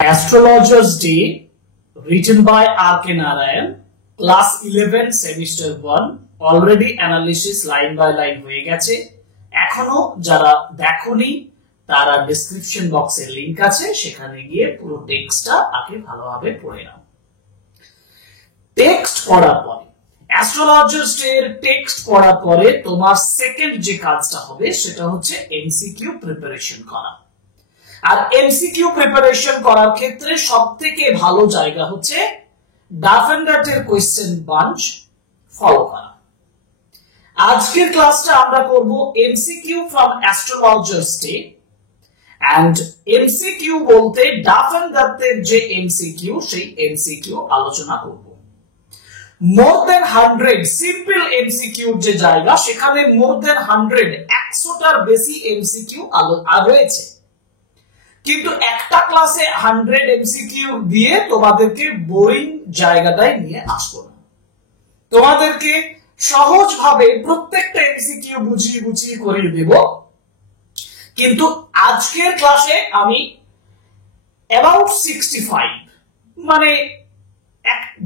Astrologer's Day, written by R.K. Narayan, class 11, semester 1, already analysis line by line হয়ে গেছে। এখনো যারা দেখোনি তারা ডেসক্রিপশন বক্সে লিংক আছে, সেখানে গিয়ে পুরো টেক্সটটা আগে ভালোভাবে পড়ে নাও। টেক্সট পড়ার পরে অ্যাস্ট্রোলজার্স ডে এর টেক্সট পড়ার পরে তোমার সেকেন্ড যে কাজটা হবে সেটা হচ্ছে এমসিকিউ প্রিপারেশন করা। আর এমসিকিউ প্রিপারেশন করার ক্ষেত্রে সবথেকে ভালো জায়গা হচ্ছে ডাফেন্ডার্টের কোয়েশ্চেন বাঞ্চ ফলো করা। আজকের ক্লাসটা আমরা করব MCQ from astrologer's day and MCQ বলতে ডাফেন্ডার্টের যে এমসিকিউ সেই এমসিকিউ আলোচনা করব। মোর দেন 100 সিম্পল এমসিকিউ যে জায়গা সেখানে মোর দেন 100টার বেশি এমসিকিউ রয়েছে, কিন্তু একটা ক্লাসে 100 এমসিকিউ দিয়ে তোমাদেরকে বোরিং জায়গাটায় নিয়ে আসবো না। তোমাদেরকে সহজভাবে প্রত্যেকটা এমসিকিউ বুঝিয়ে বুঝিয়ে করিয়ে দেব। কিন্তু আজকের ক্লাসে আমি অ্যাবাউট 65 মানে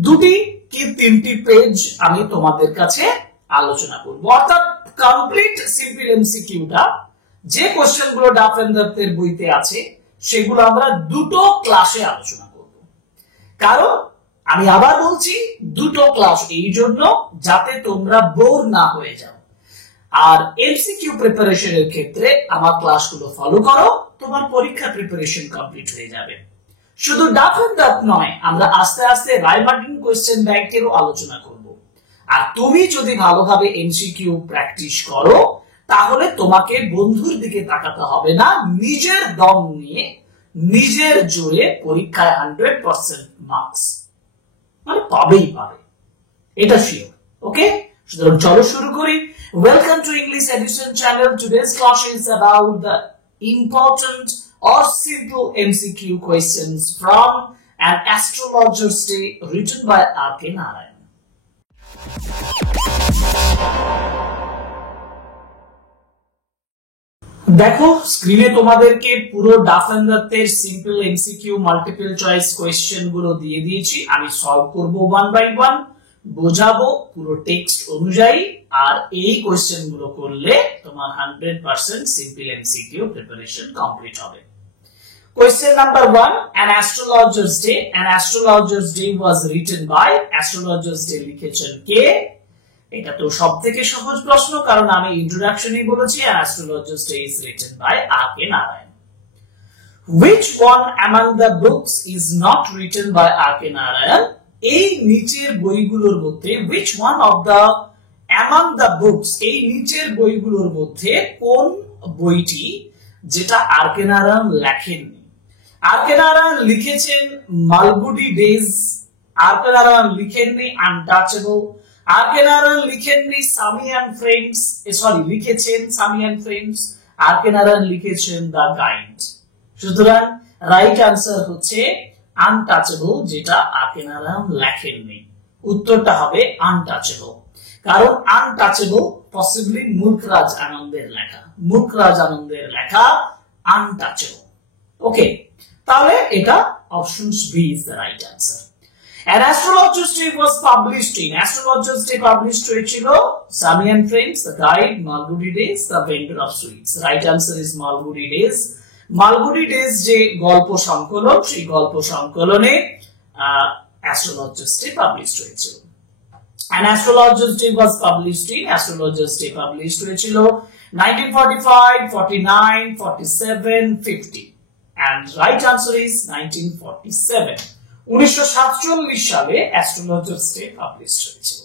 দুটি কি তিনটি পেজ আমি তোমাদের কাছে আলোচনা করব, অর্থাৎ কমপ্লিট সিম্পল এমসিকিউটা যে কোশ্চেনগুলো ডাফেন্ডার্টের বইতে আছে সেগুলো আমরা দুটো ক্লাসে আলোচনা করব। কারণ আমি আবার বলছি দুটো ক্লাস, এই জন্য যাতে তোমরা বোর না হয়ে যাও। আর এমসিকিউ প্রিপারেশনের ক্ষেত্রে আমার ক্লাসগুলো ফলো করো, তোমার পরীক্ষা প্রিপারেশন কমপ্লিট হয়ে যাবে। শুধু ডাফেন্ডার্ট নয়, আমরা আস্তে আস্তে রায়মার্টিন কোয়েশ্চেন ব্যাংকেরও আলোচনা করব। আর তুমি যদি ভালোভাবে এমসিকিউ প্র্যাকটিস করো তাহলে তোমাকে বন্ধুর দিকে তাকাতে হবে না, নিজের দম নিয়ে নিজের জোরে পরীক্ষায় 100% মার্কস মানে পাবেই পাবে, এটা শিওর। ওকে, সুতরাং চলো শুরু করি। Welcome to English edition channel. Today's class is about the important or simple MCQ questions from an astrologer's day written by R.K. Narayan. দেখো স্ক্রিনে তোমাদেরকে পুরো ডাফেন্ডার্টের simple MCQ multiple choice question গুলো দিয়ে দিয়েছি। আমি সলভ করব ওয়ান বাই ওয়ান, বোঝাবো পুরো টেক্সট অনুযায়ী। আর এই কোয়েশ্চেন গুলো করলে তোমার 100% সিম্পল এমসিকিউ প্রিপারেশন কমপ্লিট হবে। Question number 1, an astrologer's day. An astrologer's day was written by, astrologer's day লিখেছেন কে? এটা তো সবথেকে সহজ প্রশ্ন, কারণ আমি ইন্ট্রোডাকশনেই বলেছি an astrologer's day is written by R.K. Narayan. Which one among the books is not written by R.K. Narayan? এই নিচের বইগুলোর মধ্যে which one of the among the books, এই নিচের বইগুলোর মধ্যে কোন বইটি যেটা R.K. Narayan লেখেননি? R.K. Narayan লিখেছেন মালগুডি ডেজ, R.K. Narayan লিখেননি আনটাচেবল, R.K. Narayan লিখেননি সামি এন্ড ফ্রেন্ডস, লিখেছেন Swami and Friends, R.K. Narayan লিখেছেন দ্য গাইড। সুতরাং রাইট আনসার হচ্ছে আনটাচেবল, যেটা R.K. Narayan লেখেননি। উত্তরটা হবে আনটাচেবল, কারণ আনটাচেবল পসিবলি মুলকরাজ আনন্দের লেখা, মুলকরাজ আনন্দের লেখা আনটাচেবল। ওকে, তাহলে এটা option B is the right answer. An astrologer's day was published in, astrologer's day published হয়েছিল Swami and Friends, the Guide, Malgudi Days, the Vendor of Sweets. Right answer is Malgudi Days. Malgudi Days যে গল্প সংকলন, সেই গল্প সংকলনে astrologer's day published হয়েছিল। An astrologer's day was published in, astrologer's day published হয়েছিল 1945, 49, 47, 50 and right answer is 1947. 1947 সালে astrologer's day published হয়েছিল।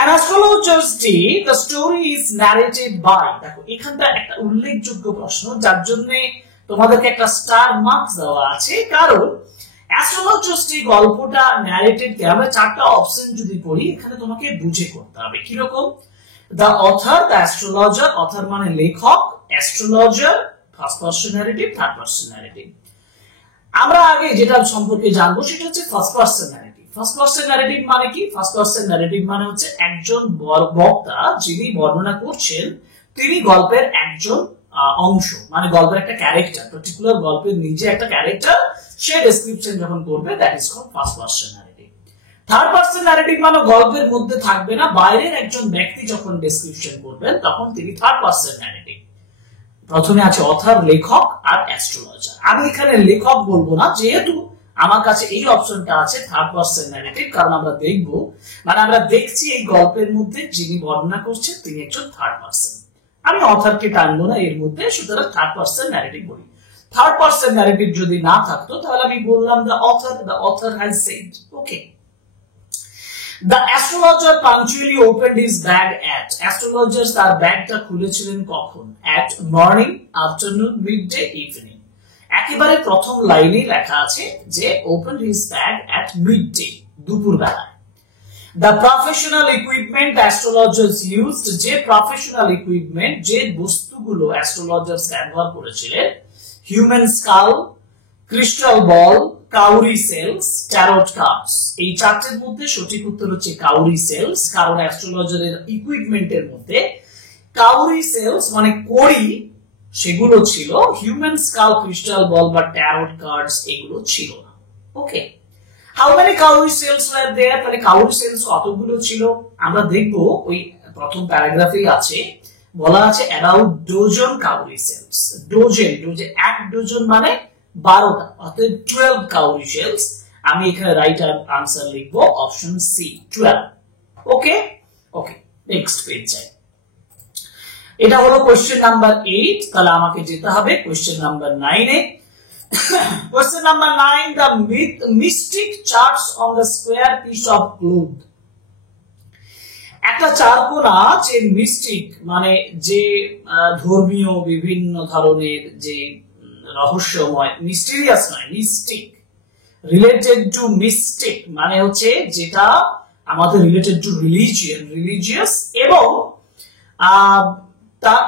An astrologer's day, the story is narrated by, দেখো এখানটা একটা উল্লেখযোগ্য প্রশ্ন যার জন্য তোমাদেরকে একটা স্টার মার্কস দেওয়া আছে, কারণ অ্যাস্ট্রোলজার্স ডে গল্পটা ন্যারেটেড কে আমরা চারটা অপশন যদি পড়ি এখানে তোমাকে বুঝে করতে হবে কিরকম। The author, the astrologer, author মানে লেখক, astrologer first person narrative, third person narrative. আমরা আগে যেটা সম্পর্কে জানবো সেটা হচ্ছে first person narrative. First person narrative মানে কি? ফার্স্ট পারসন ন্যারেটিভ মানে হচ্ছে একজন বক্তা যিনি বর্ণনা করছেন তিনি গল্পের একজন অংশ, মানে গল্পের একটা ক্যারেক্টার, পার্টিকুলার গল্পের নিজে একটা ক্যারেক্টার, সে ডেসক্রিপশন যখন করবে, that is called first person narrative. Third person narrative মানে গল্পের মধ্যে থাকবে না, বাইরের একজন ব্যক্তি যখন ডেসক্রিপশন করবেন তখন তিনি থার্ড পারসন ন্যারেটিভ। প্রথমে আছে অথর, লেখক আর অ্যাস্ট্রোলজার। আমি এখানে লেখক বলবো না, যেহেতু আমার কাছে এই অপশনটা আছে থার্ড পারসন ন্যারেটিভ, কারণ আমরা দেখবো, মানে আমরা দেখছি এই গল্পের মধ্যে যিনি বর্ণনা করছেন তিনি একজন থার্ড পারসন। আমি অথরকে টানবো না এর মধ্যে, সুতরাং থার্ড পারসন ন্যারেটিভ বলি। থার্ড পারসন ন্যারেটিভ যদি না থাকতো তাহলে আমি বললাম the author has said. Okay. The astrologer punctually opened his bag at. Astrologer তার ব্যাগটা খুলেছিলেন কখন? At morning, afternoon, midday, evening. একেবারে প্রথম লাইনে লেখা আছে যে opened his bag at midday, দুপুর বেলা। The professional equipment the astrologers used, যে প্রফেশনাল ইকুইপমেন্ট, যে বস্তুগুলো অ্যাস্ট্রোলজার্স ব্যবহার করেছিলেন, হিউম্যান স্কাল, ক্রিস্টাল বল, কাউরি সেলস, ট্যারট কার্ডস। এই চারটির মধ্যে সঠিক উত্তর হচ্ছে কাউরি সেলস, কারণ অ্যাস্ট্রোলজারের ইকুইপমেন্টের মধ্যে কাউরি সেলস মানে কড়ি সেগুলো ছিল, হিউম্যান স্কাল, ক্রিস্টাল বল বা ট্যারট কার্ডস এগুলো ছিল না। ওকে। হাউ মেনি কাউরি সেলস ওয়্যার देयर, তাহলে কাউরি সেলস কতগুলো ছিল আমরা দেখব। ওই প্রথম প্যারাগ্রাফেই আছে, বলা আছে অ্যাবাউট ডজন কাউরি সেলস। ডজন, এক ডজন মানে 12টা, অর্থাৎ 12 কাউরি সেলস। আমি এখানে রাইট আনসার লিখবো অপশন সি, 12। ওকে ওকে, নেক্সট পেজ যাই। এটা হলো কোশ্চেন নাম্বার 8, তাহলে আমাকে যেতে হবে question number 9 A. Question number 9, the mystic charts on the square piece of cloth. একটা চারকোনা যে মিস্টিক মানে যে ধর্মীয় বিভিন্ন ধরনের যে রহস্যময়, মিস্টেরিয়াস নয়, মিস্টিক, রিলেটেড টু মিস্টিক মানে হচ্ছে যেটা আমাদের রিলেটেড টু রিলিজিয়াস এবং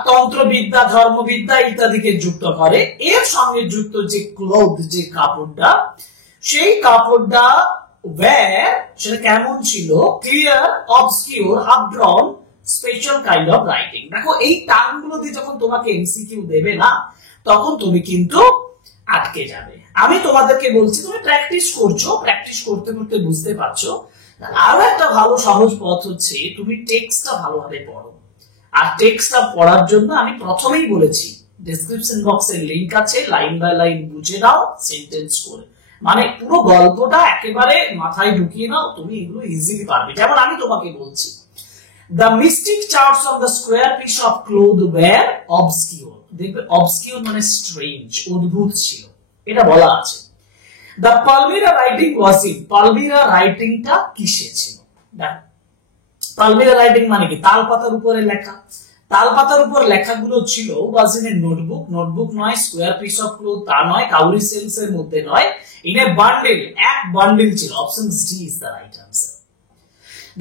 তন্ত্রবিদ্যা, ধর্মবিদ্যা ইত্যাদিকে যুক্ত করে। এর সঙ্গে যুক্ত যে ক্লোথ, যে কাপড়টা, সেই কাপড়টা সেটা কেমন ছিল? Clear, obscure, half ড্রন, special kind of writing. দেখো এই টার্মগুলো দিয়ে যখন তোমাকে এমসিকিউ দেবে না, তখন তুমি কিন্তু আটকে যাবে। আমি তোমাদেরকে বলছি তুমি প্র্যাকটিস করছো, প্র্যাকটিস করতে করতে বুঝতে পারছো। আরো একটা ভালো সহজ পথ হচ্ছে তুমি টেক্সটটা ভালোভাবে পড়ো। আর টেক্সটটা পড়ার জন্য আমি প্রথমেই বলেছি ডেসক্রিপশন বক্সে লিংক আছে, লাইন বাই লাইন বুঝে নাও সেন্টেন্স করে, মানে পুরো গল্পটা একেবারে মাথায় ঢুকিয়ে নাও, তুমি এগুলো ইজিলি পারবে। যেমন আমি তোমাকে বলছি the mystic charts of the square piece of cloth were obscure। দেখবে obscure মানে স্ট্রেঞ্জ, অদ্ভুত ছিল, এটা বলা আছে। the Palmyra writing was in, পালমিরা রাইটিংটা কিসে ছিল? দেখো পালমিরা রাইটিং মানে কি? তালপাতার উপরে লেখা। তালপাতার উপর লেখাগুলো ছিল was in a notebook, notebook নয়, স্কোয়ার পিস অফ ক্লথ তা নয়, কাউরি সেলস এর মধ্যে নয়, in a bundle, এক বান্ডিল ছিল। Option D is the right answer.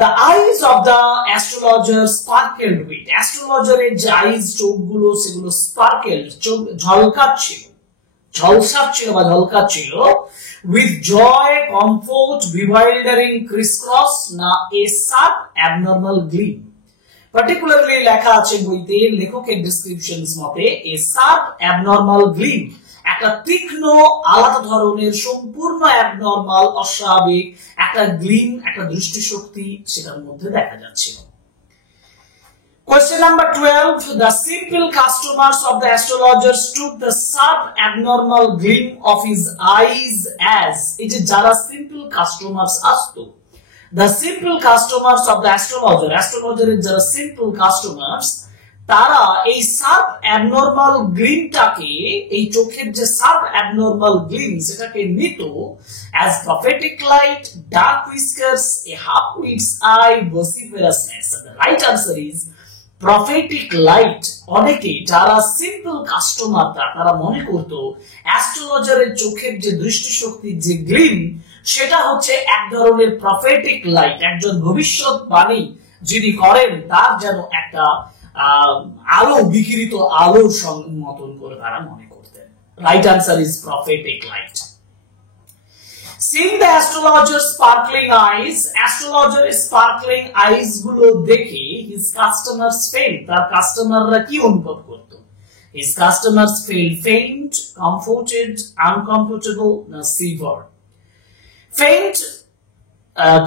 The eyes of the astrologer sparkled with, অ্যাস্ট্রোলজারের যে আইজ, চোখগুলো, সেগুলো স্পার্কেলড, চোখ ঝলকাচ্ছিল, ঝলসাচ্ছিল বা ঝলকাচ্ছিল, with joy, comfort, bewildering crisscross, না a sharp abnormal gleam। Particularly লেখা আছে বইতে লেখকের ডেসক্রিপশনস মতে a sharp abnormal gleam, একটা তীক্ষ্ণ আলাদা ধরনের সম্পূর্ণ অ্যাবনরমাল, অস্বাভাবিক একটা গ্লিম, একটা দৃষ্টিশক্তি সেটার মধ্যে দেখা যাচ্ছিল। Question number 12, the simple customers of the astrologers took the sharp abnormal gleam of his eyes as, এই যে যারা সিম্পল কাস্টমার্স আসতো, the simple customers of the astrologeর যারা সিম্পল কাস্টমার্স, তারা এই সাব অ্যাবনরমাল গ্লিমটাকে, এই চোখের যে সাব অ্যাবনরমাল গ্লিম সেটাকে নিত as prophetic light, dark whiskers, a half-wit's eye, vociferousness. The right answer is prophetic light। অনেকে যারা সিম্পল কাস্টমার তারা মনে করতো অ্যাস্ট্রোলজারের চোখের যে দৃষ্টিশক্তি, যে গ্লিম, সেটা হচ্ছে এক ধরনের প্রফেটিক লাইট, একজন ভবিষ্যৎবাণী যিনি করেন তার যেন একটা আলো, বিকিরিত আলোর মতন করে তারা মনে করতেন। Right answer is prophetic light. Seeing the astrologer's sparkling eyes, astrologer's sparkling eyes গুলো দেখে his customers felt, তার কাস্টমাররা কি অনুভব করত? His customers felt faint, comforted, uncomfortable, না severe. Faint,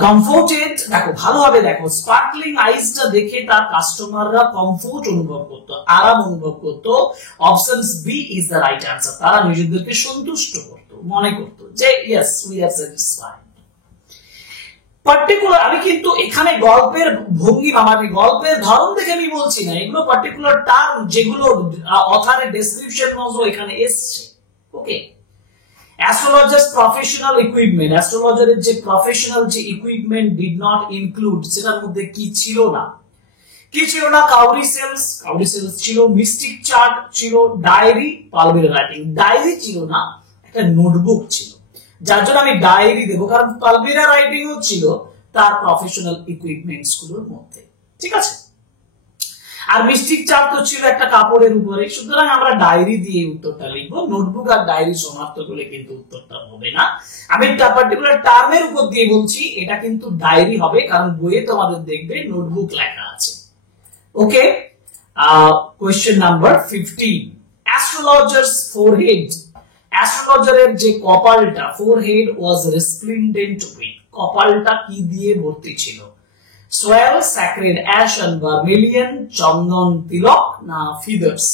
comforted, দেখো ভালোভাবে দেখো, স্পার্কলিং আইসটা দেখে তার কাস্টমাররা কমফোর্ট অনুভব করতো, আরাম অনুভব করতো। Option B is the right answer. তারা নিজেদেরকে সন্তুষ্ট করতো, মনে করতো যে yes we are satisfied. Particular, আমি কিন্তু এখানে গল্পের ভঙ্গিমা মানে গল্পের ধরন দেখে আমি বলছি না, এগুলো পার্টিকুলার টার্ম যেগুলো অথারের ডেসক্রিপশন মতো এখানে এসছে। ওকে, অ্যাস্ট্রোলজার্স প্রফেশনাল ইকুইপমেন্ট, অ্যাস্ট্রোলজারের যে প্রফেশনাল যে ইকুইপমেন্ট ডিড নট ইনক্লুড, সেটার মধ্যে কি ছিল না? কি ছিল না? কাউরি সেলস ছিল, মিস্টিক চার্ট ছিল, ডায়েরি, পালমিরা রাইটিং। ডায়েরি ছিল না, একটা নোটবুক ছিল, যার জন্য আমি ডায়েরি দেবো, কারণ পালমিরা রাইটিংও ছিল তার প্রফেশনাল ইকুইপমেন্টস গুলোর মধ্যে। ঠিক আছে, আর মিস্টিক চার্ট তো ছিল একটা কাপড়ের উপরে, সুতরাং আমরা ডায়েরি দিয়ে উত্তরটা লিখবো। নোটবুক আর ডায়েরি সমাপ্ত করলে কিন্তু উত্তরটা হবে না। আমি একটা পার্টিকুলার টার্মের উপর দিয়ে বলছি, এটা কিন্তু ডায়েরি হবে, কারণ বইয়ে তোমাদের দেখবে নোটবুক লেখা আছে। ওকে, কোয়েশ্চেন নাম্বার 15, অ্যাস্ট্রোলজার্স ফোরহেড, অ্যাস্ট্রোলজারের যে কপালটা, ফোরহেড ওয়াজ রেসপ্লেন্ডেন্ট উইথ, কপালটা কি দিয়ে ভর্তি ছিল? Soyel, sacred ash and vermilion, চন্দন তিলক, না ফিদার্স?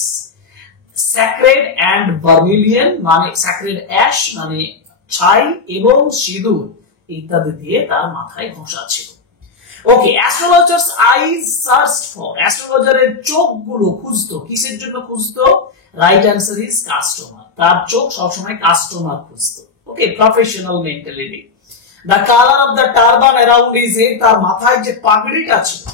স্যাক্রেড এন্ড ভার্মিলিয়ন মানে স্যাক্রেড অ্যাশ মানে ছাই এবং সিঁদুর ইত্যাদি দিয়ে তার মাথায় ঘষা ছিল। Okay, astrologers eyes searched for, অ্যাস্ট্রোলজারের চোখগুলো খুঁজতো, কিসের জন্য খুঁজতো? রাইট অ্যান্সার ইজ কাস্টমার, তার চোখ সবসময় কাস্টমার খুঁজতো। Okay, professional mentality. The color of the turban around his head, তার মাথায় যে পাগড়িটা ছিল,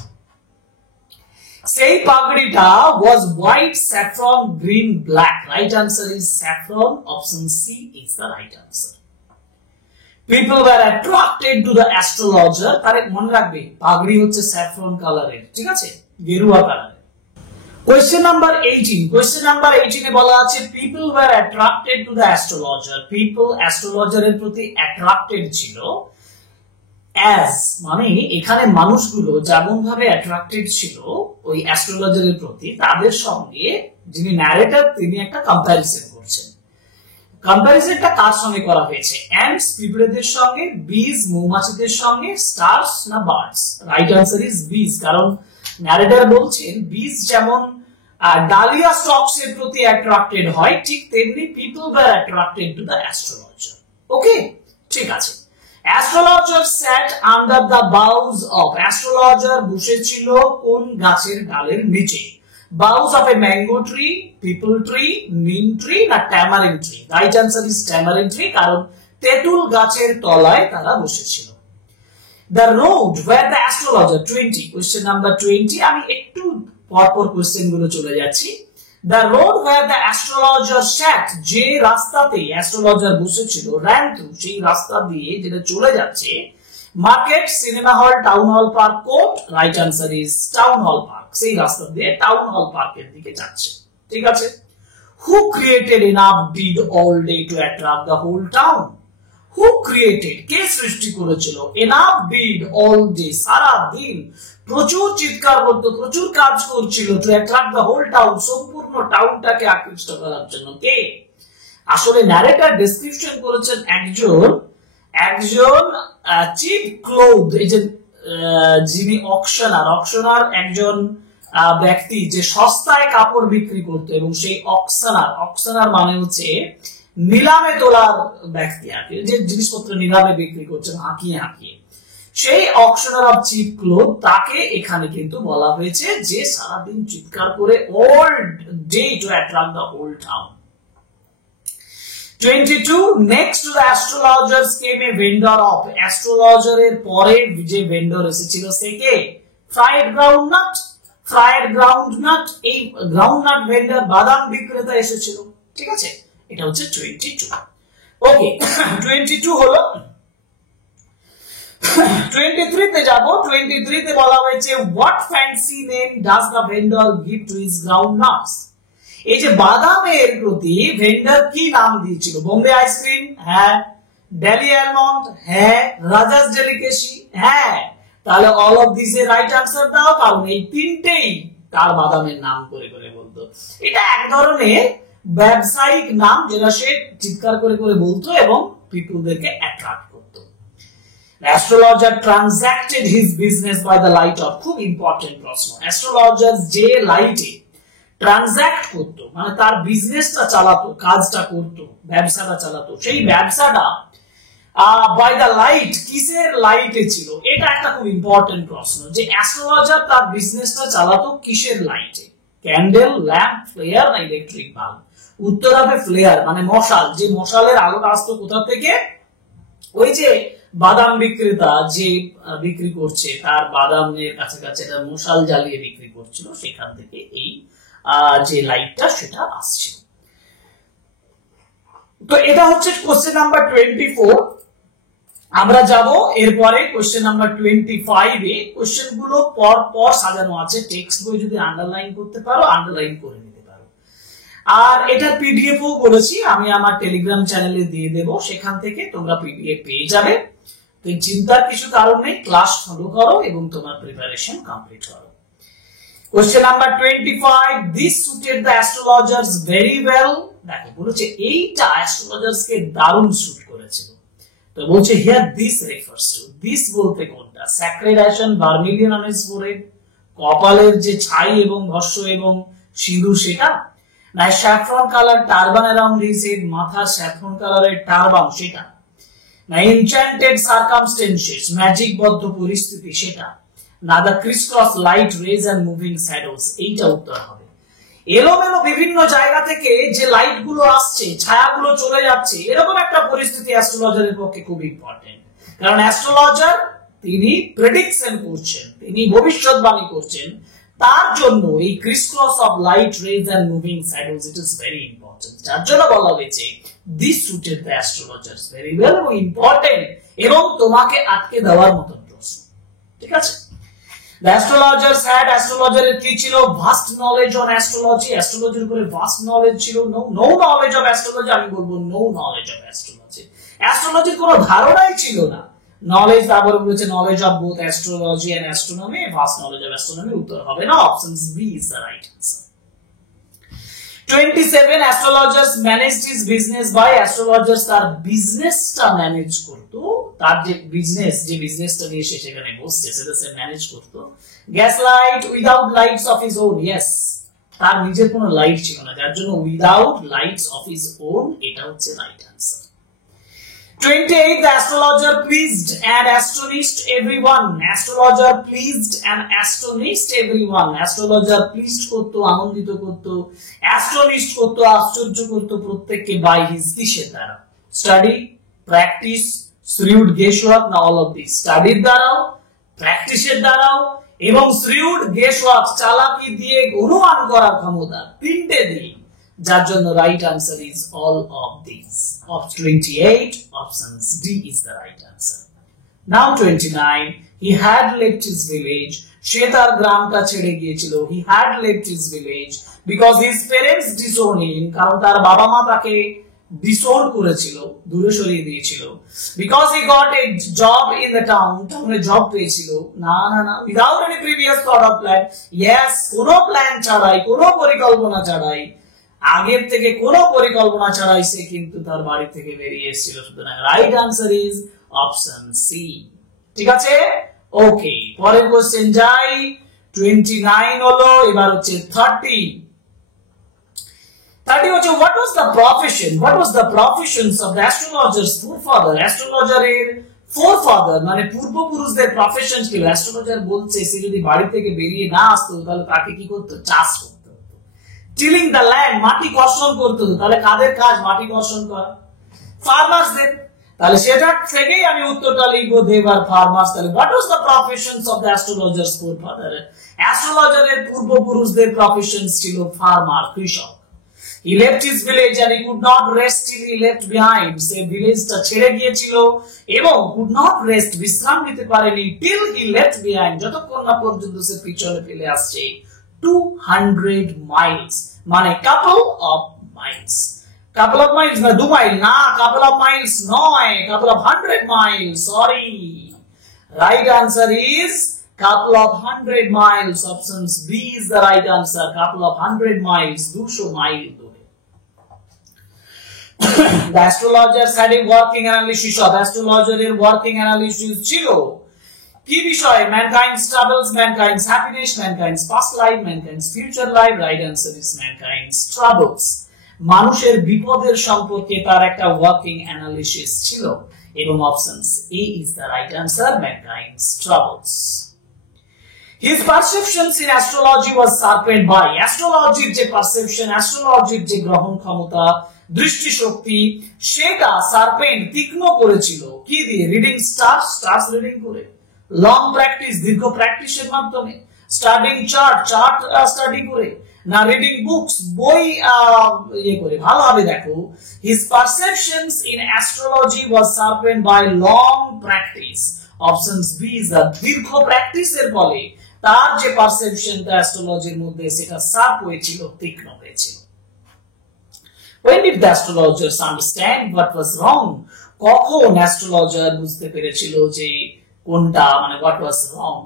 সেই পাগড়িটা was white, saffron, green, black. Right answer is saffron. Option C is the right answer. People were attracted to the astrologer. তারে মনে রাখবে পাগড়ি হচ্ছে স্যাফরন কালারের, ঠিক আছে, গেরুয়া কালারের। কোয়েশ্চেন নাম্বার 18, কোয়েশ্চেন নাম্বার 18 এ বলা আছে people were attracted to the astrologer, people অ্যাস্ট্রোলজারের প্রতি অ্যাট্রাক্টেড ছিল, অ্যাজ মানে এখানে মানুষগুলো যেমন ভাবে অ্যাট্রাক্টেড ছিল ওই অ্যাস্ট্রোলজারের প্রতি, তাদের সঙ্গে যিনি ন্যারেটর তিনি একটা কম্প্যারিজন করছেন। কম্প্যারিজনটা কার সঙ্গে করা হয়েছে? অ্যান্ডস পিঁপড়েদের সঙ্গে, বিজ মৌমাছিদের সঙ্গে, স্টারস না বার্ডস? রাইট আনসার ইজ বিজ, কারণ ন্যারেটর বলছেন বিজ যেমন ডালিয়া স্টকস এর প্রতি অ্যাট্রাক্টেড হয়, ঠিক তেমনি people were attracted to the astrologer. Okay, ঠিক আছে। Astrologer sat under the boughs of, astrologer বসেছিল কোন গাছের ডালের নিচে? Boughs of a mango tree, peepal tree, neem tree না tamarind tree? Right answer is tamarind tree, কারণ তেঁতুল গাছের তলায় তারা বসেছিল। The road where the astrologer, 20, question number 20, আমি একটু পরপর কোশ্চেন গুলো চলে যাচ্ছি। The road where the astrologer sat, যে রাস্তাতে অ্যাস্ট্রোলজার বসেছিল, ran through, সেই রাস্তা দিয়ে যেটা চলে যাচ্ছে, market, cinema hall, town hall, park, court? Right answer is town hall park, সেই রাস্তা দিয়ে টাউন হল পার্কের দিকে যাচ্ছে। ঠিক আছে। Who created enough deed all day to attract the whole town? Who created, কে সৃষ্টি করেছিল? enough deed all day, সারা দিন প্রচুর চিৎকার করত, প্রচুর কাজ করছিল, to attract the whole town, সম্পূর্ণ টাউনটাকে আকৃষ্ট করার জন্য। কে? আসলে ন্যারেটর ডেসক্রিপশন করেছেন একজন চিপ ক্লোথ, এই যে যিনি অকশনার একজন ব্যক্তি যে সস্তায় কাপড় বিক্রি করতো, এবং সেই অকশনার মানে হচ্ছে নিলামে তোলার ব্যক্তি আর কি, যে জিনিসপত্র নিলামে বিক্রি করছেন হাঁকিয়ে, সেই অকশনার অফ চিপ ক্লোথ, তাকে এখানে কিন্তু বলা হয়েছে যে সারাদিন চিৎকার করে all day to attract the whole town. 22, next to the astrologers came a vendor of, অ্যাস্ট্রোলজারের পরে যে ভেন্ডর এসেছিল সে কে? ফ্রাইড গ্রাউন্ডনাট, এই গ্রাউন্ডনাট ভেন্ডর, বাদাম বিক্রেতা এসেছিল। ঠিক আছে, এটা হচ্ছে 22। ওকে, 22 হলো। 23 তে যাব। 23 তে বলা হয়েছে what fancy name does the vendor give to his groundnuts? এই যে বাদামের প্রতি ভেন্ডর কি নাম দিয়েছিল? বোম্বে আইসক্রিম, হ্যাঁ। ডেলি আলমন্ড, হ্যাঁ। রাজাস ডেলিকেসি, হ্যাঁ। তাহলে অল অফ দিস এর রাইট আনসার দাও, কারণ এই তিনটেই তার বাদামের নাম করে বলতো। করতো। এটা এক ধরনের ব্যবসায়িক নাম যেটা সে চিৎকার করে করে বলতো এবং পিপলদেরকে অ্যাট্রাক্ট করতো। Astrologer transacted his business by the light of, খুব ইম্পর্টেন্ট প্রশ্ন। অ্যাস্ট্রোলজার যে লাইটে ট্রানজাক্ট করতো মানে তার বিজনেসটা চালাতো, কাজটা করতো, ব্যবসাটা চালাতো, সেই ব্যবসাটা বাই দ্য লাইট, কিসের লাইটে ছিল? এটা একটা খুব ইম্পর্টেন্ট প্রশ্ন যে অ্যাস্ট্রোলজার তার বিজনেসটা চালাতো কিসের লাইটে? ক্যান্ডেল, ল্যাম্প, ফ্লেয়ার না ইলেকট্রিক বাল্ব? উত্তর হবে ফ্লেয়ার, মানে মশাল। যে মশালের আলোটা আসতো কোথা থেকে? ওই যে বাদাম বিক্রেতা যে বিক্রি করছে তার বাদামের কাছাকাছি একটা মশাল জ্বালিয়ে বিক্রি করছিল, সেখান থেকে এই যে লাইটটা সেটা আসছিল। তো এটা হচ্ছে কোশ্চেন নাম্বার 24। আমরা যাব এরপরে কোশ্চেন নাম্বার 25 এ। কোশ্চেন গুলো পর পর সাজানো আছে, টেক্সট বই যদি আন্ডারলাইন করতে পারো আন্ডারলাইন করে নিতে পারো। আর এটা পিডিএফ ও করেছি, আমি আমার টেলিগ্রাম চ্যানেলে দিয়ে দেব, সেখান থেকে তোমরা পিডিএফ পেয়ে যাবে। তো চিন্তার কিছু কারণ নেই, ক্লাস ফলো করো এবং তোমার প্রিপারেশন কমপ্লিট করো। Question number 25, this suited the astrologers very well. দেখো বলেছে এইটা অ্যাস্ট্রোলজার্স কে দারুণ স্যুট করেছিল। তো বলছে here this refers to, this বলতে কোনটা? Sacred ash and vermilion on his forehead, কপালের যে ছাই এবং ভস্য এবং সিঁদুর সেটা, না saffron colour turban around his head, মাথার স্যাফরন কালারের টারবান সেটা, না এনচ্যান্টেড সার্কামস্টেন্সেস ম্যাজিক বদ্ধ পরিস্থিতি সেটা, না the crisscross light rays and moving shadows? এইটা উত্তর হবে। এলোমেলো বিভিন্ন জায়গা থেকে যে লাইট গুলো আসছে, ছায়াগুলো চলে যাচ্ছে, এরকম একটা পরিস্থিতি অ্যাস্ট্রোলজারের পক্ষে খুব ইম্পর্টেন্ট। কারণ অ্যাস্ট্রোলজার তিনি প্রেডিকশন করছেন, তিনি ভবিষ্যৎবাণী করছেন, তার জন্য এই crisscross of light rays and moving shadows it is very important. যার জন্য বলা হয়েছে this suited the astrologers very well, এবং ইম্পর্টেন্ট এবং তোমাকে আটকে দেওয়ার মতো প্রশ্ন। ঠিক আছে? The astrologers had, astrologer কি ছিল? vast knowledge on astrology, astrology উপরে vast knowledge ছিল। no knowledge of astrology, আমি বলবো no knowledge of astrology, astrology কোনো ধারণাই ছিল না। knowledge তারপরে বলেছে knowledge of both astrology and astronomy, vast knowledge of astronomy, উত্তর হবে না, option B is the right answer। 27, astrologers managed his business by, astrologers তার বিজনেসটা ম্যানেজ করতো, তার যে বিজনেসটা নিয়ে সে সেখানে বসছে সেটা সে ম্যানেজ করতো। Gas light without lights off his own, yes, তার নিজের কোনো লাইট ছিল না, যার জন্য without lights off his own, এটা হচ্ছে right answer. 28, the astrologer pleased and astonished everyone, astrologer pleased and astonished everyone, astrologer pleased করতো, আনন্দিত করতো, astonished করতো, আশ্চর্য করতো প্রত্যেককে by his কিসের দ্বারা? স্টাডি, প্র্যাকটিস, শ্রিউড গেসওয়ার্ক, না অল অফ দিস? স্টাডির দ্বারাও, প্র্যাকটিসের দ্বারাও এবং শ্রিউড গেসওয়ার্ক চালাকি দিয়ে অনুমান করার ক্ষমতা, তিনটে দিয়ে, যার জন্য right answer is all of this. Of 28 options D is the right answer. Now 29, he had left his village, সে তার গ্রামটা ছেড়ে গিয়েছিল। He had left his village because his parents disown him, কারণ তার বাবা মা তাকে ডিসওন করেছিল, দূরে সরিয়ে দিয়েছিল। Because he got a job in the town, টাউনে জব পেয়েছিল। না না না, without any previous thought of plan, yes, কোনো প্ল্যান ছাড়াই, কোনো পরিকল্পনা ছাড়াই, আগের থেকে কোনো পরিকল্পনা ছাড়াই সে কিন্তু তার বাড়ি থেকে বেরিয়ে এসেছিল। সুতরাং right answer is option C. ঠিক আছে? ওকে, পরের কোশ্চেন যাই। 29 হলো, এবার হচ্ছে 30 হচ্ছে what was the professions of the astrologers forefather, অ্যাস্ট্রোলজারের forefather মানে পূর্বপুরুষদের প্রফেশন ছিল। অ্যাস্ট্রোলজার বলছে সে যদি বাড়ি থেকে বেরিয়ে না আসতো তাহলে তাকে কি করতো? চাষ করতো। টিলিং দ্য ল্যান্ড, মাটি কর্ষণ করতো। তাহলে কাদের কাজ মাটি কর্ষণ করা? ফার্মার্সদের। তাহলে সেটা থেকেই আমি উত্তরটা লিখবো দেবার ফার্মার্স। তাহলে what was the professions of the astrologers forefather, অ্যাস্ট্রোলজারের পূর্বপুরুষদের প্রফেশনস ছিল ফার্মার, কৃষক। He left his village and he could not rest till he left behind, সে ভিলেজটা ছেড়ে গিয়েছিল এবং could not rest, বিশ্রাম নিতে পারেনি, till he left behind, যতক্ষণ না পর্যন্ত সে পিছনে ফেলে আসছে 200 miles, মানে couple of miles, couple of miles না 2 মাইল না, couple of miles নয়, couple of 100 miles, sorry, right answer is couple of 100 miles, options B is the right answer, couple of 100 miles, 200 mile দূরে। The astrologers had a working analysis of astrologer এর working analysis ছিল কি বিষয়? mankind's troubles, mankind's happiness, mankind's past life, mankind's future life. Right answer is mankind's troubles. মানুষের বিপদের সম্পর্কে তার একটা ওয়ার্কিং অ্যানালিসিস ছিল এবং options A is the right answer, mankind's troubles. His perceptions in astrology was sharpened by astrology যে perception, অ্যাস্ট্রোলজির যে গ্রহণ ক্ষমতা, দৃষ্টিশক্তি, সেটা শার্পেন্ড তীক্ষ্ণ করেছিল কি দিয়ে? রিডিং স্টার্স রিডিং করে, লং প্র্যাকটিস দীর্ঘ প্র্যাকটিসের মাধ্যমে, স্টাডিং চার্ট স্টাডি করে, না রিডিং বুকস বই ইয়ে করে। ভালোভাবে দেখো, his perceptions in astrology was sharpened by long practice. Options B is the দীর্ঘ প্র্যাকটিসের ফলে তার যে পারসেপশন অ্যাস্ট্রোলজির মধ্যে সেটা শার্প হয়েছিল, তীক্ষ্ণ হয়েছিল। When did the astrologers understand what was wrong? কখন অ্যাস্ট্রোলজার বুঝতে পেরেছিল যে কোনটা মানে what was wrong?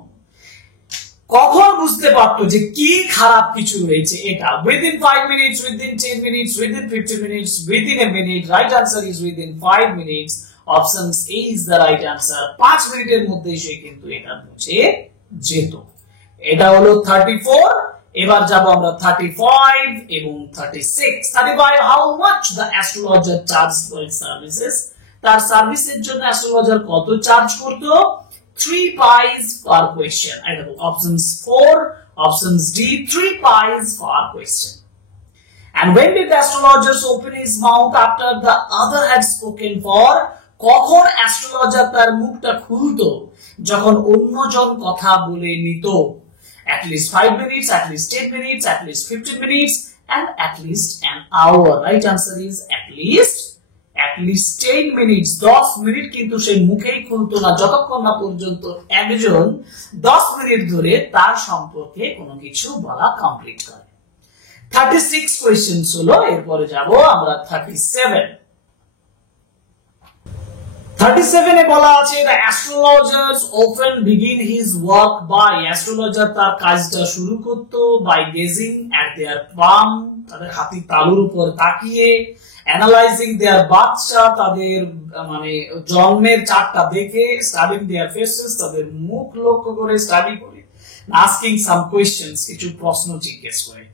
কখন বুঝতে পারতো যে কি খারাপ কিছু রয়েছে এটা? Within 5 minutes, within 10 minutes, within 50 minutes, within a minute. Right answer is within 5 minutes. Options A is the right answer. 5 মিনিটের মধ্যে সে কিন্তু এটা বুঝে যেত। এটা হলো 34। এবার যাব আমরা 35 এবং 36। 35, how much the astrologer charged for his services? তার সার্ভিসের জন্য অ্যাস্ট্রোলজার কত চার্জ করত? 3 pies per question. I know options 4, options D, 3 pies per question. And when did the astrologers open his mouth after the other had spoken for? কখন astrologer তার মুখটা খুলতো? যখন অন্যজন কথা বলে নিত। At least 5 minutes, at least 10 minutes, at least 15 minutes, and at least an hour. Right answer is at least 10 minutes. 10 minute কিন্তু সে মুখেই খুলতো না যতক্ষণ না পর্যন্ত একজন 10 মিনিট ধরে তার সম্পর্কে কোনো কিছু বলা কমপ্লিট করে। 36 কোয়েশ্চেনস হলো, এরপরে যাব আমরা 37 এ বলা আছে the astrologers often begin his work by, astrologer তার কাজটা শুরু করত by gazing at their palm, তাদের হাতের তালুর উপর তাকিয়ে, analyzing their birth chart, তাদের মানে জন্মের চার্টটা দেখে, studying their faces, তাদের মুখ লক্ষ্য করে স্টাডি করে, asking some questions, কিছু প্রশ্ন জিজ্ঞেস করে।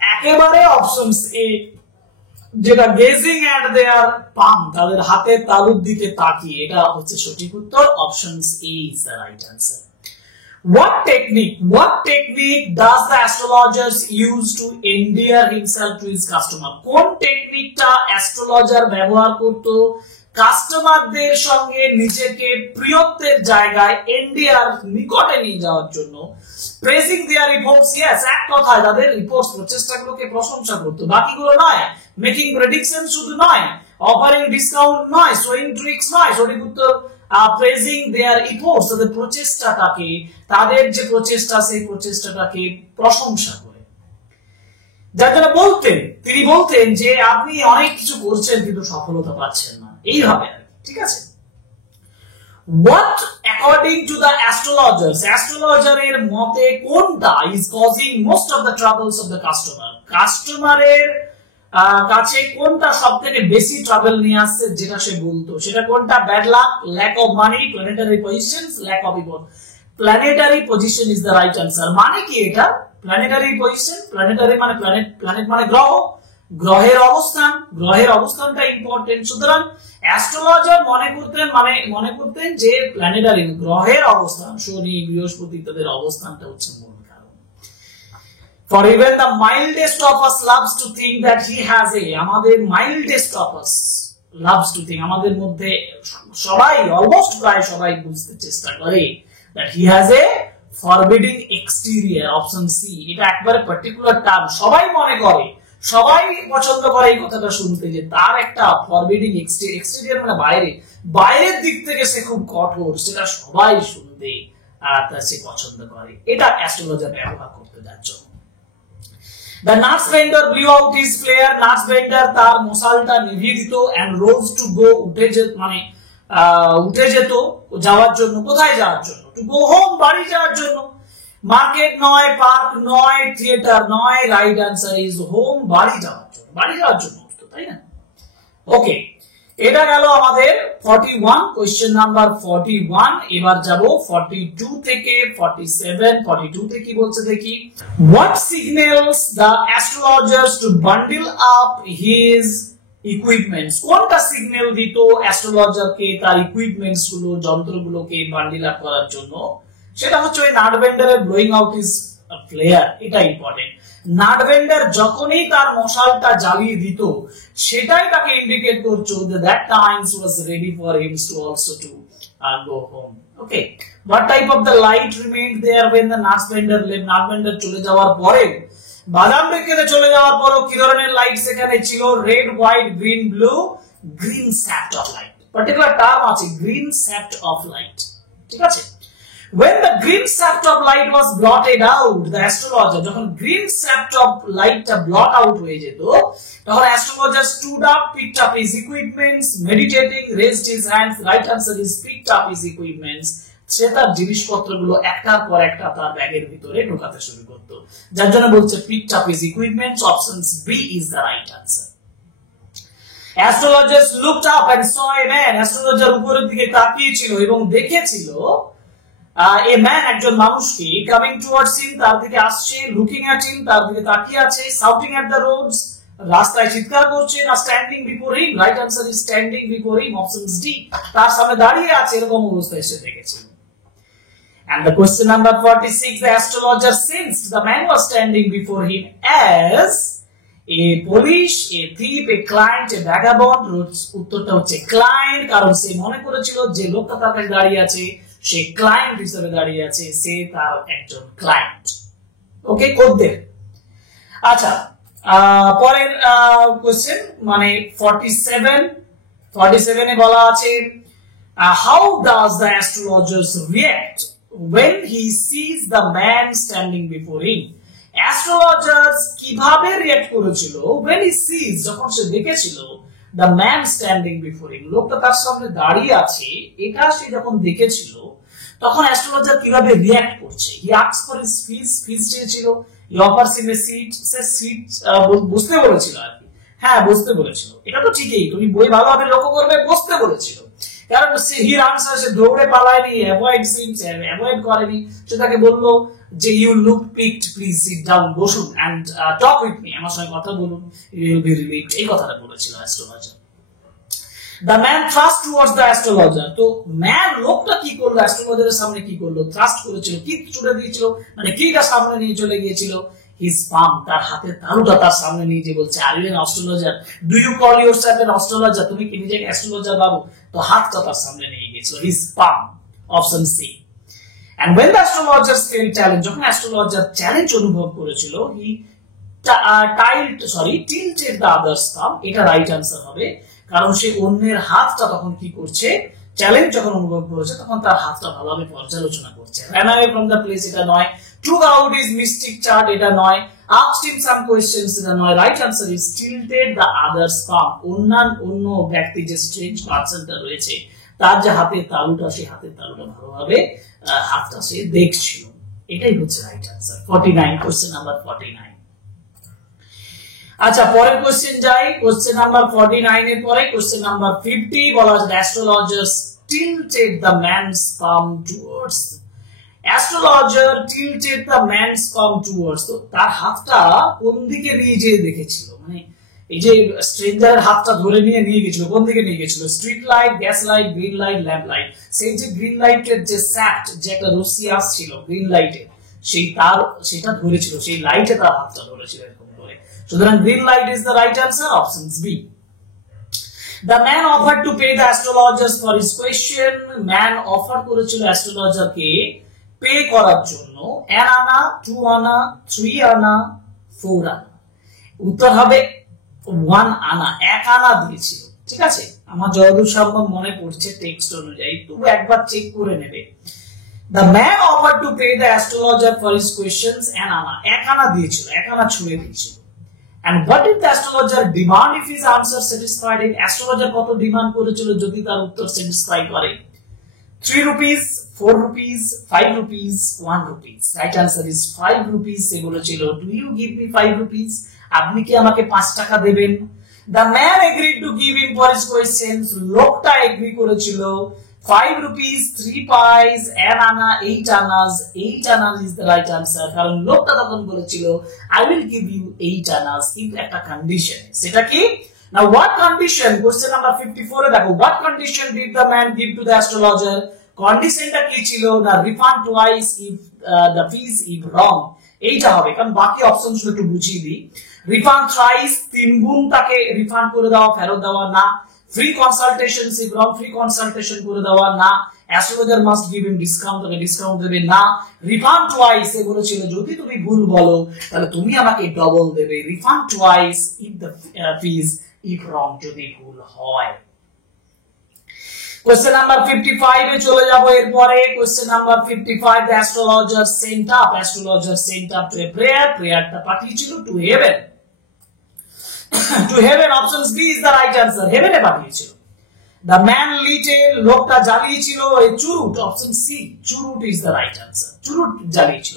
একেবারে অপশনস এ যেটা গেজিং এট দেয়ার পাম, তাদের হাতের তালুর দিকে তাকিয়ে, এটা হচ্ছে সঠিক উত্তর। Options A is the right answer. What technique does the astrologers use to endear himself to his customer? কোন টেকনিকটা অ্যাস্ট্রোলজার ব্যবহার করত কাস্টমারদের সঙ্গে নিজেকে প্রিয়ত্বের জায়গায় এন্ডিয়ার নিকটে নিয়ে যাওয়ার জন্য? প্রেজিং দেয়ার রিপোর্টস, ইয়েস, এক কথায় তাদের রিপোর্টস প্রচেষ্টাগুলোকে প্রশংসা করত, বাকিগুলো নয়। মেকিং প্রেডিকশন শুধু নয়, অফারিং ডিসকাউন্ট নয়, শোয়িং ট্রিক্স নয়। সঠিক উত্তর প্রেজিং দেয়ার রিপোর্টস, তাদের প্রচেষ্টাটাকে, তাদের যে প্রচেষ্টা সেই প্রচেষ্টাটাকে প্রশংসা করে। যার জন্য তিনি বলতেন যে আপনি অনেক কিছু করছেন কিন্তু সফলতা পাচ্ছেন না, এইভাবে, ঠিক আছে। What according to the astrologers, অ্যাস্ট্রোলজারের মতে কোনটা is causing most of the troubles of the customer? কাস্টমারের কাছে কোনটা সবথেকে বেশি ট্রাবল নিয়ে আসছে যেটা সে বলতো, সেটা কোনটা? Bad luck, lack of money, planetary positions, lack of evil. Planetary position is the right answer. মানে কি এটা? প্ল্যানেটারি পজিশন, প্ল্যানেটারি মানে প্ল্যানেট মানে গ্রহ, গ্রহের অবস্থানটা ইম্পর্টেন্ট। সুতরাং অ্যাস্ট্রোলজার মনে করতেন যে প্ল্যানেটারি গ্রহের অবস্থান, শনি, বৃহস্পতি, তাদের অবস্থানটা হচ্ছে মূল কারণ। For even the mildest of us loves to think that he has a, আমাদের mildest of us loves to think, আমাদের মধ্যে সবাই, অলমোস্ট প্রায় সবাই বুঝতে চেষ্টা করে that he has a forbidding exterior. Option C, এটা একবারে পার্টিকুলার টার্ম, সবাই মনে করে, সবাই পছন্দ করে এই কথাটা শুনতে যে তার একটা ফরবিডিং এক্সটেরিয়র মানে বাইরের দিক থেকে সে খুব কঠোর, সেটা সবাই শুনতে সে পছন্দ করে। এটা অ্যাস্ট্রোলজার ব্যবহার করতে যাচ্ছ। The nurse vendor blew out his flare, nurse vendor তার মশালটা নিভিয়ে দিত, and rose to go, উঠে যেত যাওয়ার জন্য। কোথায় যাওয়ার জন্য? টু গো হোম, বাড়ি যাওয়ার জন্য। মার্কেট নয়, পার্ক নয়, থিয়েটার নয়, রাইট আনসার ইজ হোম, বাড়ি যাওয়ার জন্য, বাড়ি যাওয়ার জন্য, তাই না? ওকে, এটা গেল আমাদের 41, কোশ্চেন নাম্বার 41। এবার যাব 42 থেকে 47। 42 তে কি বলছে দেখি। What signals the astrologers to bundle up his equipments? কোনটা সিগন্যাল দিত অ্যাস্ট্রোলজারকে তার ইকুইপমেন্টস গুলো, যন্ত্রগুলোকে বান্ডেল আপ করার জন্য? সেটা হচ্ছে ওই নাটভেন্ডারের ব্লোয়িং আউট হিজ ফ্লেয়ার, এটা ইম্পর্টেন্ট। নাটভেন্ডার যখনই তার মশালটা জ্বালিয়ে দিত, সেটাই তাকে ইন্ডিকেট করছো that times was ready for him to also to go home. Okay, what type of the light remained there when the natvender left? নাটভেন্ডার চলে যাওয়ার পরে, বাদাম রেখে চলে যাওয়ার পরও কি ধরনের লাইট সেখানে ছিল? Red, white, green, blue, green shaft of light. Particular term আছে গ্রিন স্যাপ্ট অফ লাইট, ঠিক আছে? When the green sapt of light was blotted out, the astrologer, যখন green sapt of light টা blot out হয়ে যেত, তখন astrologer stood up, picked up his equipments, meditating, raised his hands. Right answer is picked up his equipments. সে তার জিনিসপত্রগুলো একটার পর একটা তার ব্যাগের ভিতরে ঢোকাতে শুরু করত, যার জন্য বলছে picked up his equipments. Options B is the right answer. Astrologers looked up and saw a man. Astrologer উপরের দিকে তাকিয়ে ছিল এবং দেখেছিল a man, একজন মানুষকে, coming towards him, তার দিকে আসছে, looking at him, তার দিকে তাকিয়ে আছে, shouting at the roads, রাস্তায় চিৎকার করছে, না standing before him? Right answer is standing before him. Option D, তার সামনে দাঁড়িয়ে আছে, এরকম অবস্থায় সে দেখেছিল। And the question number 46, the astrologer sensed the man was standing before him as a police, a thief, a client, a vagabond. উত্তরটা হচ্ছে client, কারণ সে মনে করেছিল যে লোকটা তার কাছে দাঁড়িয়ে আছে সে ক্লায়েন্ট হিসেবে দাঁড়িয়ে আছে, সে তার একজন ক্লায়েন্ট। ওকে, খদ্দের। আচ্ছা, পরের কোশ্চেন মানে 47 এ বলা আছে how does the astrologers react when he sees the man standing before him? Astrologers কিভাবে রিঅ্যাক্ট করেছিল when he sees, যখন সে দেখেছিল the man standing before him, লোকটা তার সামনে দাঁড়িয়ে আছে, এটা সে যখন দেখেছিল, তখন অ্যাস্ট্রোলজার কিভাবে রিঅ্যাক্ট করছে? he asked for his fees চেয়েছিল, he offers him a seat, সে সিট বসতে বলেছিল আর কি। হ্যাঁ, বসতে বলেছিল, এটা তো ঠিকই, তুমি বই ভালোভাবে লক্ষ্য করবে, বসতে বলেছিল। কারণ হি আনসার, সে দৌড়ে পালায়নি, অ্যাভয়েড করেনি, সে তাকে বলল যে you look picked, please sit down, বসুন, এন্ড টক উইথ মি, আমার সঙ্গে কথা বলুন, ইউ উইল বি রিলিভড, এই কথাটা বলেছিল astrologer. The man thrust towards the astrologer. তো ম্যান, লোকটা কি করলো? অ্যাস্ট্রোলজারের সামনে কি করলো? থ্রাস্ট করেছিল, কি ছুড়ে দিয়েছিল, মানে কিটা সামনে নিয়ে চলে গিয়েছিল? হিজ পাম, তার হাতের তালুটা তার সামনে নিয়ে যে বলছে, are you an astrologer, do you call yourself an astrologer? তুমি কি নিজেকে অ্যাস্ট্রোলজার ভাবো? তো হাতটা তার সামনে নিয়ে গিয়েছিল, his palm. Option C. And when the astrologers felt challenge, যখন অ্যাস্ট্রোলজার চ্যালেঞ্জ অনুভব করেছিল, he tilted the other's thumb, এটা রাইট আনসার হবে, কারণ সে অন্যের হাতটা তখন কি করছে, চ্যালেঞ্জ যখন অনুভব করেছে, তখন তার হাতটা ভালোভাবে পর্যালোচনা করছে। ran away from the place, এটা নয়। took out his mystic chart, এটা নয়। asked him some questions, এটা নয়। Right answer is tilted the other's thumb, অন্য ব্যক্তি যে স্ট্রেঞ্জ পার্সনটা রয়েছে, তার যে হাতের তালুটা, সেই হাতের তালুটা ভালোভাবে হাতটা সে দেখছিল, এটাই হচ্ছে রাইট আনসার। 49, question number 49। আচ্ছা, পরের কোশ্চেন যাই। কোশ্চেন নাম্বার 49 এর পরে কোশ্চেন নাম্বার 50 বলা আছে astrologers tilted the man's palm towards, astrologer tilted the man's palm towards, তো তার হাতটা কোন দিকে নিয়ে যেয়ে দেখেছিল, মানে এই যে স্ট্রেঞ্জারের হাতটা ধরে নিয়ে গেছিল, কোন দিকে নিয়ে গেছিল? Street light, gas light, green light, lamp light. সেই যে গ্রিন লাইটের যে স্যাক্ট, যে একটা রশি আসছিল গ্রিন লাইটের, সেই তার সেটা ধরেছিল, সেই লাইটে তার হাতটা ধরেছিল এরকম করে। সুতরাং green light is the right answer, option B. The man offered to pay the astrologers for his question. Man offer করেছিল অ্যাস্ট্রোলজারকে পে করার জন্য 1 আনা, 2 আনা, 3 আনা, 4 আনা। উত্তর হবে 1 আনা, 1 আনা দিয়েছিল, ঠিক আছে? আমার যতদূর সম্ভব মনে পড়ছে টেক্সট অনুযায়ী, তবু একবার চেক করে নেবে। The man offered to pay the astrologer for his questions 1 আনা, 1 আনা দিয়েছিল, 1 আনা ছুঁড়ে দিয়েছিল। And what did the astrologer demand if his answer satisfied him? Astrologer কত ডিমান্ড করেছিল যদি তার উত্তর স্যাটিসফাই করে? 3 rupees, 4 rupees, 5 rupees, 1 rupees. Right answer is 5 rupees. সে বলেছিল, do you give me 5 rupees? আপনি কি আমাকে 5 টাকা দেবেন? The man agreed to give him for his questions. লোকটা এগ্রি করেছিল 5 rupees, 3 pies, an anna, 8 annas. 8 annas is the right answer. কারণ লোকটা তখন বলেছিল, I will give you 8 annas কিন্তু একটা কন্ডিশন। সেটা কি? Now what condition? Question number 54 এ দেখো, what condition did the man give to the astrologer? কন্ডিশনটা কি ছিল? না refund twice if the fees if wrong। এইটা হবে, কারণ বাকি অপশনস একটু বুঝিয়ে দিই। refund thrice, 3 গুণ তাকে রিফান্ড করে দেওয়া, ফেরত দেওয়া না। Free consultation if wrong, free consultation করে দেওয়া না। Astrologer must give him discount, তাকে ডিসকাউন্ট দেবে না। রিফান্ড টুয়াইস এ বলেছিল, যদি তুমি ভুল বলো তাহলে তুমি আমাকে ডবল দেবে। Refund twice if the fees if wrong, যদি ভুল হয়। Question number 55 এ চলে যাব এরপরে। Question number 55, the astrologer sent up to a prayerটা পাঠিয়েছিল to heaven। to heaven, option B is the right answer, heaven এ পাঠিয়েছিল। the man lit a, লোকটা জ্বালিয়েছিল a চুরুট, option C, চুরুট is the right answer, চুরুট জ্বালিয়েছিল।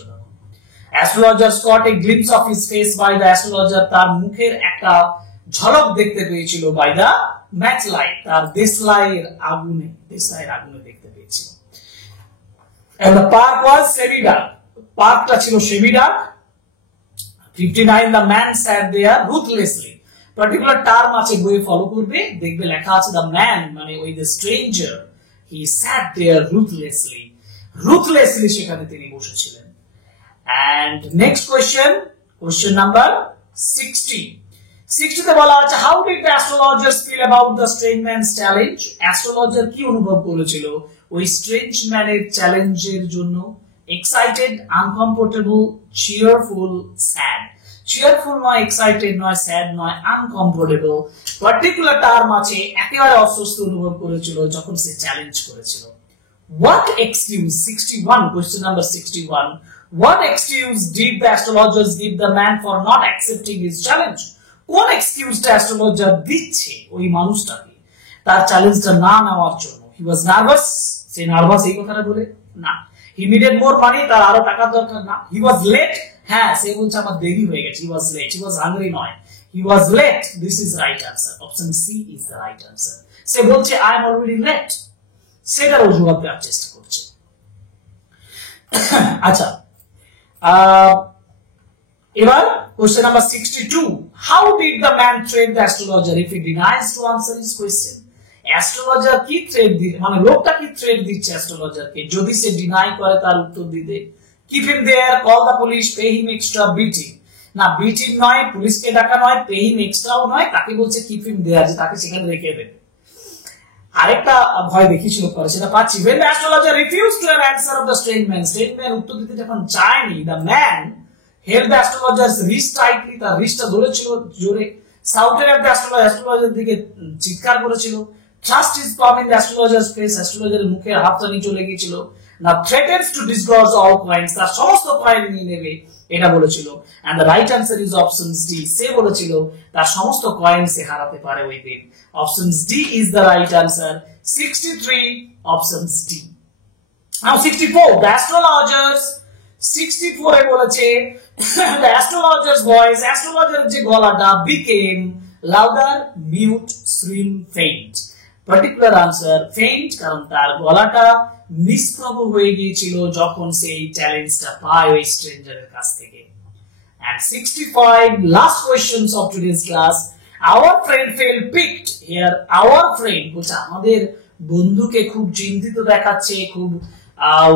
astrologer caught a glimpse of his face by the astrologer, তার মুখের একটা ঝলক দেখতে পেয়েছিল by the match light, তার দেশলাইয়ের আগুনে দেখতে পেয়েছিল। and the park was semi dark, পার্কটা ছিল semi dark। 59, the man sat there ruthlessly, particular term আছে বইয়ে ফলো করবে, দেখবে লেখা আছে the man মানে ওই the stranger, he sat there ruthlessly সেখানে তিনি বসেছিলেন। and next question number 60 তে বলা আছে, how did the astrologers feel about the strange man's challenge? Astrologer কি অনুভব করেছিল ওই স্ট্রেঞ্জ ম্যানের চ্যালেঞ্জের জন্য? excited, uncomfortable, cheerful, sad। cheerful নয়, excited নয়, sad নয়, uncomfortable, পার্টিকুলার টার্ম আছে, একেবারে অস্বস্তি অনুভব করেছিল যখন সে চ্যালেঞ্জ করেছিল। what excuse, 61, question number 61, what excuse did the astrologers give the man for not accepting his challenge? কোন এক্সকিউজটা অ্যাস্ট্রোলজার দিচ্ছে ওই মানুষটাকে তার চ্যালেঞ্জটা না নেওয়ার জন্য? হি ওয়াজ নার্ভাস, সে নার্ভাস এই কথাটা বলে না। হি নিডেড মোর মানি, তার আরো টাকার দরকার না। হি ওয়াজ লেট, হ্যাঁ সে বলছে আমার দেরি হয়ে গেছে, হি was late. He was hungry নয়, he was late, this is right answer, option C is the right answer. সে বলছে আই এম অলরেডি লেট, সেটার অজুহাত দেওয়ার চেষ্টা করছে। আচ্ছা, এবার question number 62, how did the man threat the astrologer if he denies to answer his question? astrologer কি থ্রেট দিচ্ছে, মানে লোকটা কি থ্রেট দিচ্ছে অ্যাস্ট্রোলজারকে যদি সে ডিনাই করে তার উত্তর দিতে? keep him there, call the police, pay him extra, beat him। না, beat him নয়, পুলিশকে ডাকা নয়, pay him extraও নয়, তাকে বলছে keep him there, যে তাকে সেখানে রেখে দেবে। আরেকটা ভয় দেখিয়েছিল পরে, সেটা পাচ্ছি। when the astrologer refused to answer of the strange man উত্তর দিতে যখন চায়নি, the man held the astrologer's wrist tightly, তার রিস্টটা ধরেছিল জোরে। shouted at the astrologer দিকে চিৎকার করেছিল। thrust his palm in the astrologer's face, astrologer's মুখে হাতটা নিয়ে চলে গিয়েছিল। now threatens to disgorge all coins, তার সমস্ত কয়েন নিয়ে নেবে এটা বলেছিল। and the right answer is option D, সে বলেছিল তার সমস্ত কয়েন সে হারাতে পারে ওই দিন। option D is the right answer, 63, option D। now 64, the astrologers 64 এ বলেছে the astrologer's voice, astrologer যে গলাটা became louder, mute, shrill, faint। particular answer faint, কারণ তার গলাটা নিষ্প্রভ হয়ে গিয়েছিল যখন সে এই চ্যালেঞ্জটা পায় ওই স্ট্রেঞ্জারের কাছ থেকে। and 65, last questions of today's class, our friend felt piqued, here our friend বলছে আমাদের বন্ধুকে খুব চিন্তিত দেখাচ্ছে, খুব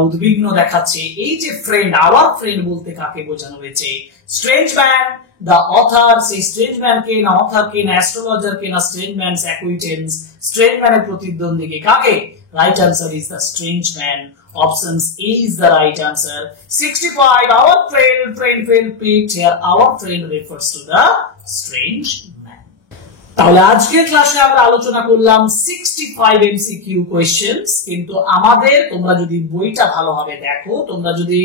উদ্বিগ্ন দেখাচ্ছে। এই যে ফ্রেন্ড, আওয়ার ফ্রেন্ড বলতে কাকে বোঝানো হয়েছে? স্ট্রেঞ্জ ম্যান, দ্য অথর, সেই স্ট্রেঞ্জ ম্যানকে না অথরকে না অ্যাস্ট্রোলজারকে না স্ট্রেঞ্জ ম্যানস অ্যাকুইটেন্স, স্ট্রেঞ্জ ম্যানের প্রতিদ্বন্দ্বীকে কাকে? Right answer is the strange man, option A is the right answer. 65, our friend felt piqued, here our friend refers to the strange man। তাহলে আজকের ক্লাসে আমরা আলোচনা করলাম 65 এমসিকিউ কোয়েশ্চেনস, কিন্তু আমাদের তোমরা যদি বইটা ভালোভাবে দেখো, তোমরা যদি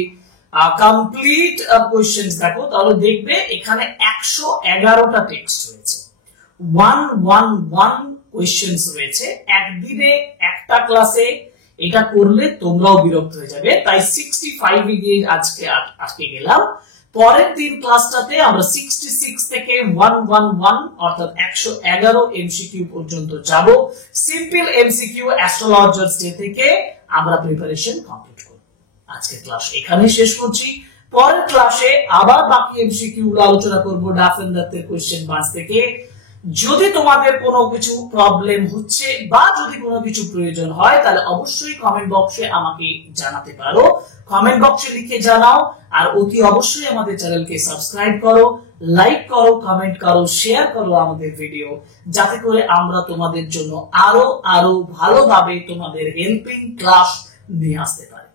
কমপ্লিট কোয়েশ্চেনস দেখো, তাহলে দেখবে এখানে 111টা টেক্সট রয়েছে, 111 কোয়েশ্চেনস রয়েছে। একদিনে একটা ক্লাসে এটা করলে তোমরাও বিরক্ত হয়ে যাবে, তাই 65 এ গিয়ে আজকে গেলাম। পরের দিন ক্লাসটাতে আমরা 66 থেকে 111 অর্থাৎ 111 এমসিকিউ পর্যন্ত যাব। সিম্পল এমসিকিউ অ্যাস্ট্রোলজার্স ডে থেকে আমরা প্রিপারেশন কমপ্লিট করব। আজকে ক্লাস এখানেই শেষ করছি। পরের ক্লাসে আবার বাকি এমসিকিউ গুলো আলোচনা করব ডাফেন্দারদের কোশ্চেন বাস থেকে। যদি তোমাদের কোনো কিছু প্রবলেম হচ্ছে বা যদি কোনো কিছু প্রয়োজন হয় তাহলে অবশ্যই কমেন্ট বক্সে আমাকে জানাতে পারো। কমেন্ট বক্সে লিখে জানাও। আর অতি অবশ্যই আমাদের চ্যানেলকে সাবস্ক্রাইব করো, লাইক করো, কমেন্ট করো, শেয়ার করো আমাদের ভিডিও, যাতে করে আমরা তোমাদের জন্য আরো ভালোভাবে তোমাদের হেল্পিং ক্লাস নিয়ে আসতে পারি।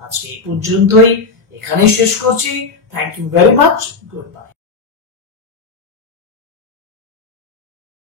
আজকে এই পর্যন্তই, এখানেই শেষ করছি। Thank you very much. Good bye.